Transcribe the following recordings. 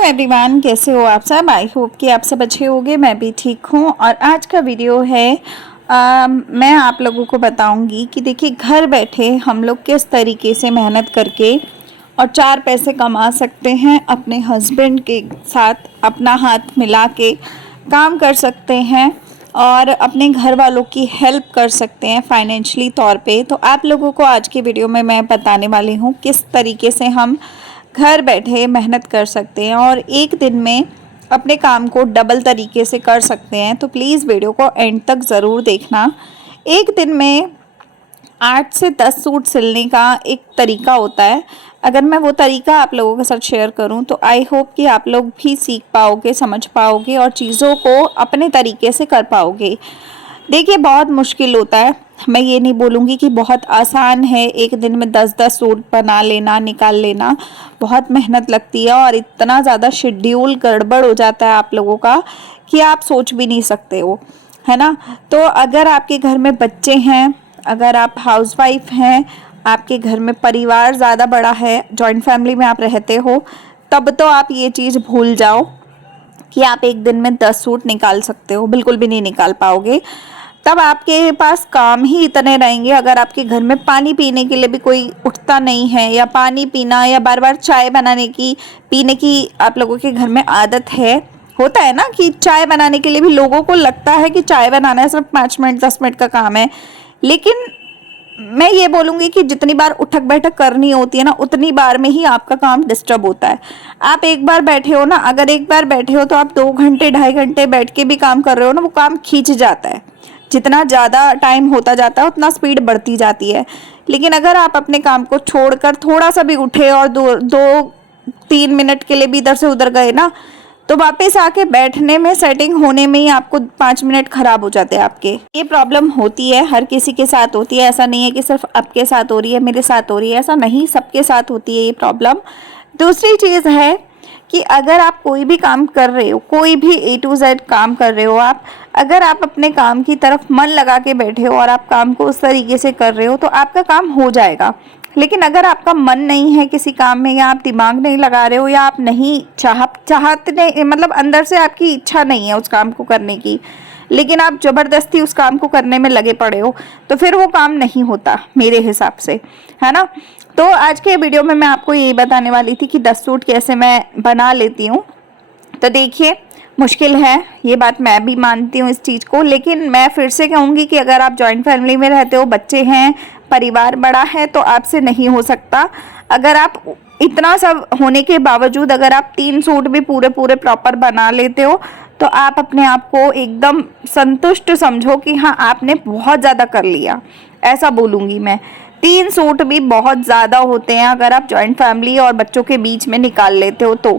Hello everyone, कैसे हो आप सब। आई होप कि आप सब अच्छे होंगे। मैं भी ठीक हूँ। और आज का वीडियो है मैं आप लोगों को बताऊंगी कि देखिए घर बैठे हम लोग किस तरीके से मेहनत करके और 4 पैसे कमा सकते हैं। अपने हस्बैंड के साथ अपना हाथ मिला के काम कर सकते हैं और अपने घर वालों की हेल्प कर सकते हैं फाइनेंशियली तौर पे। तो आप लोगों को आज की वीडियो में मैं बताने वाली हूँ किस तरीके से हम घर बैठे मेहनत कर सकते हैं और एक दिन में अपने काम को डबल तरीके से कर सकते हैं। तो प्लीज़ वीडियो को एंड तक ज़रूर देखना। एक दिन में 8 से 10 सूट सिलने का एक तरीका होता है। अगर मैं वो तरीका आप लोगों के साथ शेयर करूं तो आई होप कि आप लोग भी सीख पाओगे, समझ पाओगे और चीज़ों को अपने तरीके से कर पाओगे। देखिए बहुत मुश्किल होता है, मैं ये नहीं बोलूँगी कि बहुत आसान है। एक दिन में 10-10 सूट बना लेना, निकाल लेना, बहुत मेहनत लगती है और इतना ज़्यादा शेड्यूल गड़बड़ हो जाता है आप लोगों का कि आप सोच भी नहीं सकते हो, है ना। तो अगर आपके घर में बच्चे हैं, अगर आप हाउसवाइफ हैं, आपके घर में परिवार ज़्यादा बड़ा है, जॉइंट फैमिली में आप रहते हो, तब तो आप ये चीज़ भूल जाओ कि आप एक दिन में 10 सूट निकाल सकते हो। बिल्कुल भी नहीं निकाल पाओगे। तब आपके पास काम ही इतने रहेंगे। अगर आपके घर में पानी पीने के लिए भी कोई उठता नहीं है, या पानी पीना या बार बार चाय बनाने की पीने की आप लोगों के घर में आदत है, होता है ना कि चाय बनाने के लिए भी लोगों को लगता है कि चाय बनाना है सिर्फ 5 मिनट 10 मिनट का काम है। लेकिन मैं ये बोलूँगी कि जितनी बार उठक बैठक करनी होती है ना, उतनी बार में ही आपका काम डिस्टर्ब होता है। आप एक बार बैठे हो ना, अगर एक बार बैठे हो तो आप 2 घंटे 2.5 घंटे बैठ के भी काम कर रहे हो ना, वो काम खींच जाता है। जितना ज़्यादा टाइम होता जाता है उतना स्पीड बढ़ती जाती है। लेकिन अगर आप अपने काम को छोड़कर थोड़ा सा भी उठे और 2-3 मिनट के लिए भी इधर से उधर गए ना, तो वापस आके बैठने में, सेटिंग होने में ही आपको 5 मिनट खराब हो जाते हैं आपके। ये प्रॉब्लम होती है, हर किसी के साथ होती है। ऐसा नहीं है कि सिर्फ आपके साथ हो रही है, मेरे साथ हो रही है, ऐसा नहीं, सबके साथ होती है ये प्रॉब्लम। दूसरी चीज़ है कि अगर आप कोई भी काम कर रहे हो, कोई भी A to Z काम कर रहे हो आप, अगर आप अपने काम की तरफ मन लगा के बैठे हो और आप काम को उस तरीके से कर रहे हो तो आपका काम हो जाएगा। लेकिन अगर आपका मन नहीं है किसी काम में, या आप दिमाग नहीं लगा रहे हो, या आप नहीं चाहते नहीं, मतलब अंदर से आपकी इच्छा नहीं है उस काम को करने की, लेकिन आप ज़बरदस्ती उस काम को करने में लगे पड़े हो, तो फिर वो काम नहीं होता मेरे हिसाब से, है ना। तो आज के वीडियो में मैं आपको यही बताने वाली थी कि 10 सूट कैसे मैं बना लेती हूँ। तो देखिए मुश्किल है, ये बात मैं भी मानती हूँ इस चीज़ को, लेकिन मैं फिर से कहूँगी कि अगर आप जॉइंट फैमिली में रहते हो, बच्चे हैं, परिवार बड़ा है, तो आपसे नहीं हो सकता। अगर आप इतना सब होने के बावजूद अगर आप 3 सूट भी पूरे पूरे प्रॉपर बना लेते हो तो आप अपने आप को एकदम संतुष्ट समझो कि हाँ आपने बहुत ज़्यादा कर लिया, ऐसा बोलूँगी मैं। 3 सूट भी बहुत ज़्यादा होते हैं अगर आप जॉइंट फैमिली और बच्चों के बीच में निकाल लेते हो तो।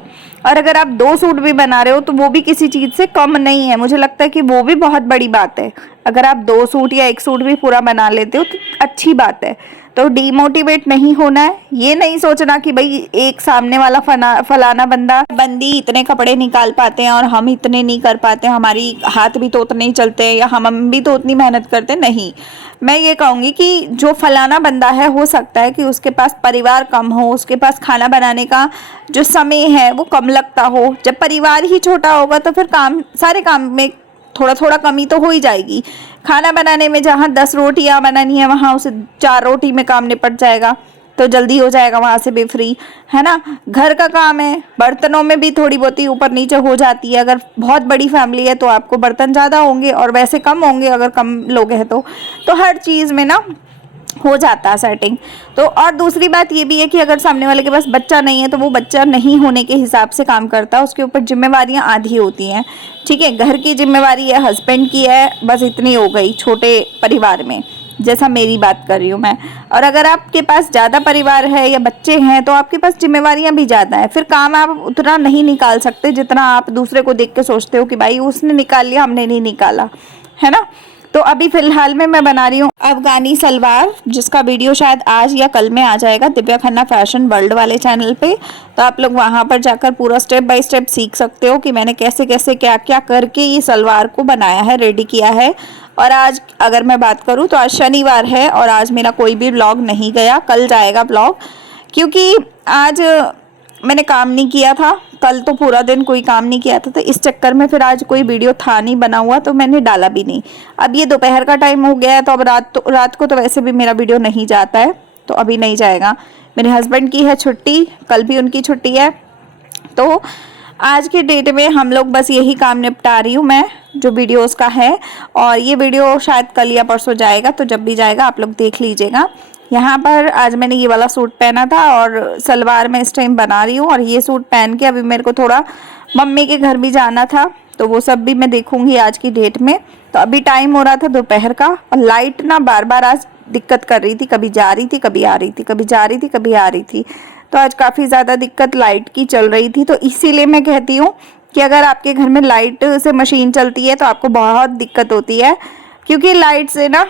और अगर आप 2 सूट भी बना रहे हो तो वो भी किसी चीज़ से कम नहीं है। मुझे लगता है कि वो भी बहुत बड़ी बात है। अगर आप 2 सूट या 1 सूट भी पूरा बना लेते हो तो अच्छी बात है। तो डीमोटिवेट नहीं होना है, ये नहीं सोचना कि भाई एक सामने वाला फलाना बंदा बंदी इतने कपड़े निकाल पाते हैं और हम इतने नहीं कर पाते, हमारी हाथ भी तो उतने ही चलते हैं या हम भी तो उतनी मेहनत करते नहीं। मैं ये कहूँगी कि जो फलाना बंदा है, हो सकता है कि उसके पास परिवार कम हो, उसके पास खाना बनाने का जो समय है वो कम लगता हो। जब परिवार ही छोटा होगा तो फिर काम, सारे काम में थोड़ा थोड़ा कमी तो हो ही जाएगी। खाना बनाने में जहाँ 10 रोटियाँ बनानी है वहाँ उसे 4 रोटी में काम निपट जाएगा, तो जल्दी हो जाएगा, वहाँ से भी फ्री, है ना। घर का काम है, बर्तनों में भी थोड़ी बहुत ही ऊपर नीचे हो जाती है। अगर बहुत बड़ी फैमिली है तो आपको बर्तन ज़्यादा होंगे और वैसे कम होंगे अगर कम लोग हैं तो हर चीज़ में ना हो जाता है सेटिंग। तो और दूसरी बात ये भी है कि अगर सामने वाले के पास बच्चा नहीं है तो वो बच्चा नहीं होने के हिसाब से काम करता है, उसके ऊपर जिम्मेवारियां आधी होती हैं। ठीक है, घर की जिम्मेवारी है, हस्बैंड की है, बस इतनी हो गई छोटे परिवार में, जैसा मेरी बात कर रही हूँ मैं। और अगर आपके पास ज़्यादा परिवार है या बच्चे हैं तो आपके पास जिम्मेवारियां भी ज़्यादा है, फिर काम आप उतना नहीं निकाल सकते जितना आप दूसरे को देख के सोचते हो कि भाई उसने निकाल लिया, हमने नहीं निकाला, है ना। तो अभी फिलहाल में मैं बना रही हूँ अफगानी सलवार, जिसका वीडियो शायद आज या कल में आ जाएगा दिव्या खन्ना फैशन वर्ल्ड वाले चैनल पे। तो आप लोग वहाँ पर जाकर पूरा स्टेप बाय स्टेप सीख सकते हो कि मैंने कैसे कैसे क्या क्या करके ये सलवार को बनाया है, रेडी किया है। और आज अगर मैं बात करूँ तो आज शनिवार है और आज मेरा कोई भी ब्लॉग नहीं गया, कल जाएगा ब्लॉग, क्योंकि आज मैंने काम नहीं किया था, कल तो पूरा दिन कोई काम नहीं किया था, तो इस चक्कर में फिर आज कोई वीडियो था नहीं बना हुआ, तो मैंने डाला भी नहीं। अब ये दोपहर का टाइम हो गया है, तो अब रात को तो वैसे भी मेरा वीडियो नहीं जाता है, तो अभी नहीं जाएगा। मेरे हस्बैंड की है छुट्टी, कल भी उनकी छुट्टी है, तो आज के डेट में हम लोग बस यही काम निपटा रही हूँ मैं, जो वीडियोस का है। और ये वीडियो शायद कल या परसों जाएगा, तो जब भी जाएगा आप लोग देख लीजिएगा। यहाँ पर आज मैंने ये वाला सूट पहना था और सलवार मैं इस टाइम बना रही हूँ, और ये सूट पहन के अभी मेरे को थोड़ा मम्मी के घर भी जाना था, तो वो सब भी मैं देखूंगी आज की डेट में। तो अभी टाइम हो रहा था दोपहर का, और लाइट ना बार बार आज दिक्कत कर रही थी, कभी जा रही थी कभी आ रही थी, कभी जा रही थी कभी आ रही थी। तो आज काफ़ी ज़्यादा दिक्कत लाइट की चल रही थी, तो इसीलिए मैं कहती हूँ कि अगर आपके घर में लाइट से मशीन चलती है तो आपको बहुत दिक्कत होती है, क्योंकि लाइट से ना,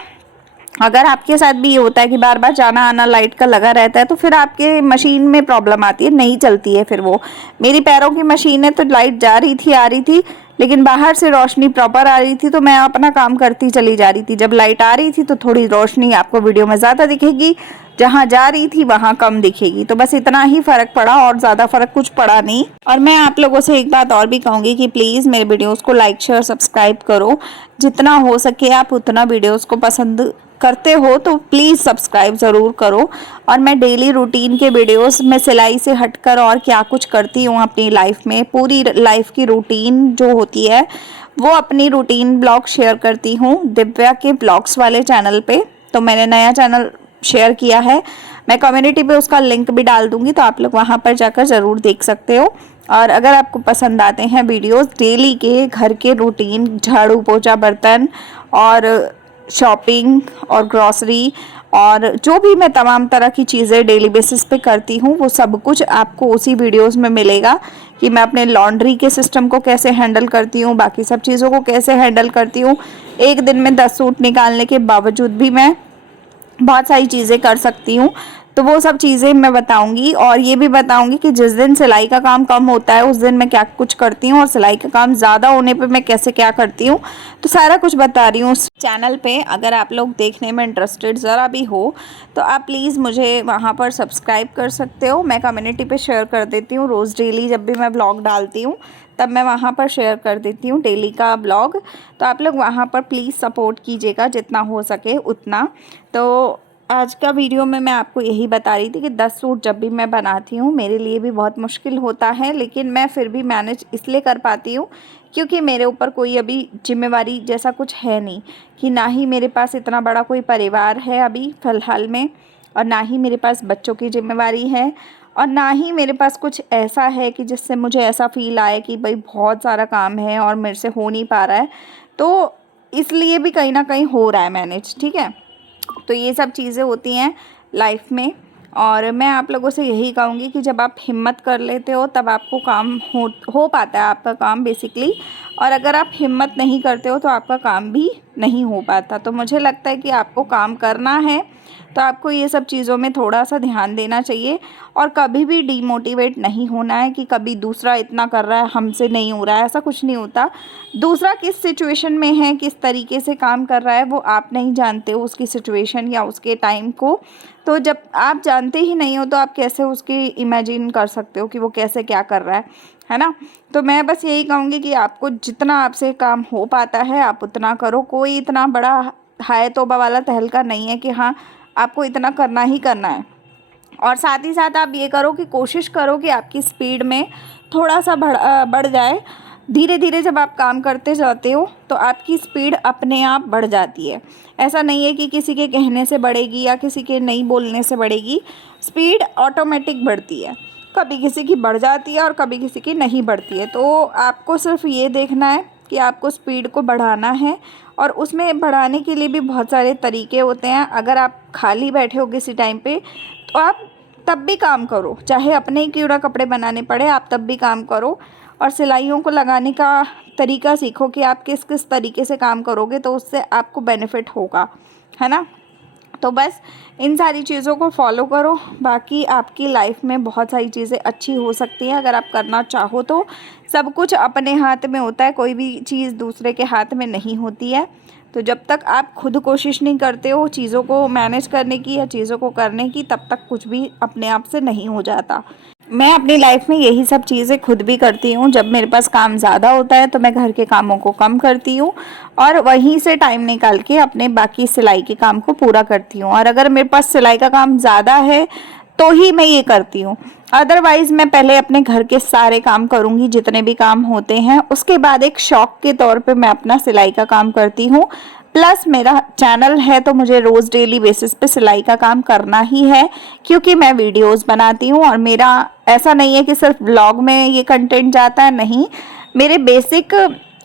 अगर आपके साथ भी ये होता है कि बार बार जाना आना लाइट का लगा रहता है, तो फिर आपके मशीन में प्रॉब्लम आती है, नहीं चलती है फिर वो। मेरी पैरों की मशीन है, तो लाइट जा रही थी आ रही थी, लेकिन बाहर से रोशनी प्रॉपर आ रही थी, तो मैं अपना काम करती चली जा रही थी। जब लाइट आ रही थी तो थोड़ी रोशनी आपको वीडियो में ज़्यादा दिखेगी, जहाँ जा रही थी वहाँ कम दिखेगी, तो बस इतना ही फ़र्क पड़ा, और ज़्यादा फ़र्क कुछ पड़ा नहीं। और मैं आप लोगों से एक बात और भी कहूँगी कि प्लीज़ मेरे वीडियोज़ को लाइक शेयर सब्सक्राइब करो, जितना हो सके आप उतना वीडियोज़ को पसंद करते हो तो प्लीज़ सब्सक्राइब ज़रूर करो। और मैं डेली रूटीन के वीडियोस में सिलाई से हटकर और क्या कुछ करती हूँ अपनी लाइफ में, पूरी लाइफ की रूटीन जो होती है वो अपनी रूटीन ब्लॉग शेयर करती हूँ दिव्या के ब्लॉग्स वाले चैनल पे। तो मैंने नया चैनल शेयर किया है, मैं कम्युनिटी पे उसका लिंक भी डाल दूँगी, तो आप लोग वहाँ पर जाकर ज़रूर देख सकते हो। और अगर आपको पसंद आते हैं वीडियोस डेली के घर के रूटीन, झाड़ू पोछा बर्तन और शॉपिंग और ग्रॉसरी और जो भी मैं तमाम तरह की चीज़ें डेली बेसिस पे करती हूँ, वो सब कुछ आपको उसी वीडियोस में मिलेगा कि मैं अपने लॉन्ड्री के सिस्टम को कैसे हैंडल करती हूँ, बाकी सब चीज़ों को कैसे हैंडल करती हूँ। एक दिन में 10 सूट निकालने के बावजूद भी मैं बहुत सारी चीज़ें कर सकती हूँ, तो वो सब चीज़ें मैं बताऊंगी। और ये भी बताऊंगी कि जिस दिन सिलाई का काम कम होता है उस दिन मैं क्या कुछ करती हूँ, और सिलाई का काम ज़्यादा होने पे मैं कैसे क्या करती हूँ, तो सारा कुछ बता रही हूँ उस चैनल पे। अगर आप लोग देखने में इंटरेस्टेड ज़रा भी हो तो आप प्लीज़ मुझे वहाँ पर सब्सक्राइब कर सकते हो। मैं कम्युनिटी पर शेयर कर देती हूँ रोज़ डेली, जब भी मैं ब्लॉग डालती हूँ तब मैं वहाँ पर शेयर कर देती हूँ डेली का ब्लॉग, तो आप लोग वहाँ पर प्लीज़ सपोर्ट कीजिएगा जितना हो सके उतना। तो आज का वीडियो में मैं आपको यही बता रही थी कि 10 सूट जब भी मैं बनाती हूँ मेरे लिए भी बहुत मुश्किल होता है, लेकिन मैं फिर भी मैनेज इसलिए कर पाती हूँ क्योंकि मेरे ऊपर कोई अभी जिम्मेवारी जैसा कुछ है नहीं, कि ना ही मेरे पास इतना बड़ा कोई परिवार है अभी फ़िलहाल में, और ना ही मेरे पास बच्चों की जिम्मेवारी है, और ना ही मेरे पास कुछ ऐसा है कि जिससे मुझे ऐसा फ़ील आए कि भाई बहुत सारा काम है और मेरे से हो नहीं पा रहा है, तो इसलिए भी कहीं ना कहीं हो रहा है मैनेज, ठीक है। तो ये सब चीज़ें होती हैं लाइफ में, और मैं आप लोगों से यही कहूँगी कि जब आप हिम्मत कर लेते हो तब आपको काम हो पाता है आपका काम बेसिकली, और अगर आप हिम्मत नहीं करते हो तो आपका काम भी नहीं हो पाता। तो मुझे लगता है कि आपको काम करना है तो आपको ये सब चीज़ों में थोड़ा सा ध्यान देना चाहिए, और कभी भी डीमोटिवेट नहीं होना है कि कभी दूसरा इतना कर रहा है हमसे नहीं हो रहा है, ऐसा कुछ नहीं होता। दूसरा किस सिचुएशन में है, किस तरीके से काम कर रहा है, वो आप नहीं जानते हो उसकी सिचुएशन या उसके टाइम को। तो जब आप जानते ही नहीं हो तो आप कैसे उसकी इमेजिन कर सकते हो कि वो कैसे क्या कर रहा है ना। तो मैं बस यही कहूँगी कि आपको जितना आपसे काम हो पाता है आप उतना करो, कोई इतना बड़ा हाय तौबा वाला तहलका नहीं है कि हाँ आपको इतना करना ही करना है। और साथ ही साथ आप ये करो कि कोशिश करो कि आपकी स्पीड में थोड़ा सा बढ़ जाए। धीरे धीरे जब आप काम करते जाते हो तो आपकी स्पीड अपने आप बढ़ जाती है। ऐसा नहीं है कि किसी के कहने से बढ़ेगी या किसी के नहीं बोलने से बढ़ेगी, स्पीड ऑटोमेटिक बढ़ती है, कभी किसी की बढ़ जाती है और कभी किसी की नहीं बढ़ती है। तो आपको सिर्फ ये देखना है कि आपको स्पीड को बढ़ाना है, और उसमें बढ़ाने के लिए भी बहुत सारे तरीके होते हैं। अगर आप खाली बैठे हो किसी टाइम पे तो आप तब भी काम करो, चाहे अपने ही क्यों ना कपड़े बनाने पड़े, आप तब भी काम करो। और सिलाइयों को लगाने का तरीका सीखो कि आप किस किस तरीके से काम करोगे तो उससे आपको बेनिफिट होगा, है ना। तो बस इन सारी चीज़ों को फॉलो करो, बाकी आपकी लाइफ में बहुत सारी चीज़ें अच्छी हो सकती हैं अगर आप करना चाहो तो। सब कुछ अपने हाथ में होता है, कोई भी चीज़ दूसरे के हाथ में नहीं होती है। तो जब तक आप खुद कोशिश नहीं करते हो चीज़ों को मैनेज करने की या चीज़ों को करने की, तब तक कुछ भी अपने आप से नहीं हो जाता। मैं अपनी लाइफ में यही सब चीज़ें खुद भी करती हूँ। जब मेरे पास काम ज़्यादा होता है तो मैं घर के कामों को कम करती हूँ और वहीं से टाइम निकाल के अपने बाकी सिलाई के काम को पूरा करती हूँ। और अगर मेरे पास सिलाई का काम ज़्यादा है तो ही मैं ये करती हूँ, अदरवाइज़ मैं पहले अपने घर के सारे काम करूँगी जितने भी काम होते हैं, उसके बाद एक शौक के तौर पे मैं अपना सिलाई का काम करती हूँ। प्लस मेरा चैनल है तो मुझे रोज़ डेली बेसिस पे सिलाई का काम करना ही है, क्योंकि मैं वीडियोस बनाती हूँ और मेरा ऐसा नहीं है कि सिर्फ ब्लॉग में ये कंटेंट जाता है, नहीं, मेरे बेसिक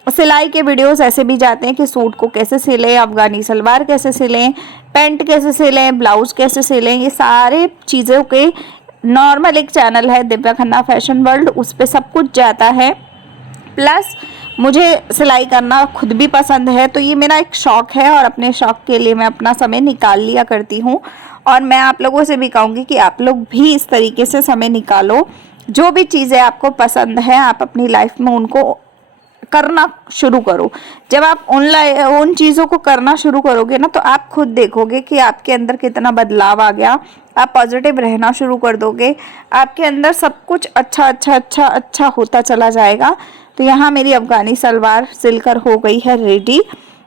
सिलाई के वीडियोस ऐसे भी जाते हैं कि सूट को कैसे सिलें, अफ़गानी सलवार कैसे सिलें, पैंट कैसे सिलें, ब्लाउज़ कैसे सिलें, ये सारे चीज़ों के नॉर्मल एक चैनल है दिव्या खन्ना फैशन वर्ल्ड, उस पर सब कुछ जाता है। प्लस मुझे सिलाई करना खुद भी पसंद है, तो ये मेरा एक शौक़ है और अपने शौक़ के लिए मैं अपना समय निकाल लिया करती हूँ। और मैं आप लोगों से भी कहूँगी कि आप लोग भी इस तरीके से समय निकालो, जो भी चीज़ें आपको पसंद है आप अपनी लाइफ में उनको करना शुरू करो। जब आप उन चीज़ों को करना शुरू करोगे ना, तो आप खुद देखोगे कि आपके अंदर कितना बदलाव आ गया। आप पॉजिटिव रहना शुरू कर दोगे, आपके अंदर सब कुछ अच्छा अच्छा अच्छा अच्छा होता चला जाएगा। तो यहाँ मेरी अफ़गानी सलवार सिलकर हो गई है रेडी।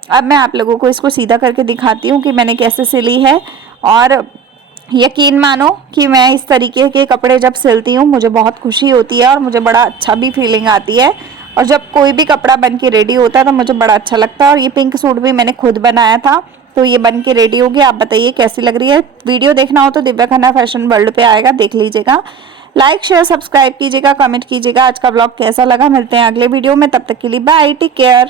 अब मैं आप लोगों को इसको सीधा करके दिखाती हूँ कि मैंने कैसे सिली है। और यकीन मानो कि मैं इस तरीके के कपड़े जब सिलती हूँ मुझे बहुत खुशी होती है और मुझे बड़ा अच्छा भी फीलिंग आती है। और जब कोई भी कपड़ा बन के रेडी होता है तो मुझे बड़ा अच्छा लगता है। और ये पिंक सूट भी मैंने खुद बनाया था, तो ये बन के रेडी हो गया। आप बताइए कैसी लग रही है। वीडियो देखना हो तो दिव्या खन्ना फैशन वर्ल्ड पे आएगा, देख लीजिएगा। लाइक शेयर सब्सक्राइब कीजिएगा, कमेंट कीजिएगा आज का ब्लॉग कैसा लगा। मिलते हैं अगले वीडियो में, तब तक के लिए बाय, टेक केयर।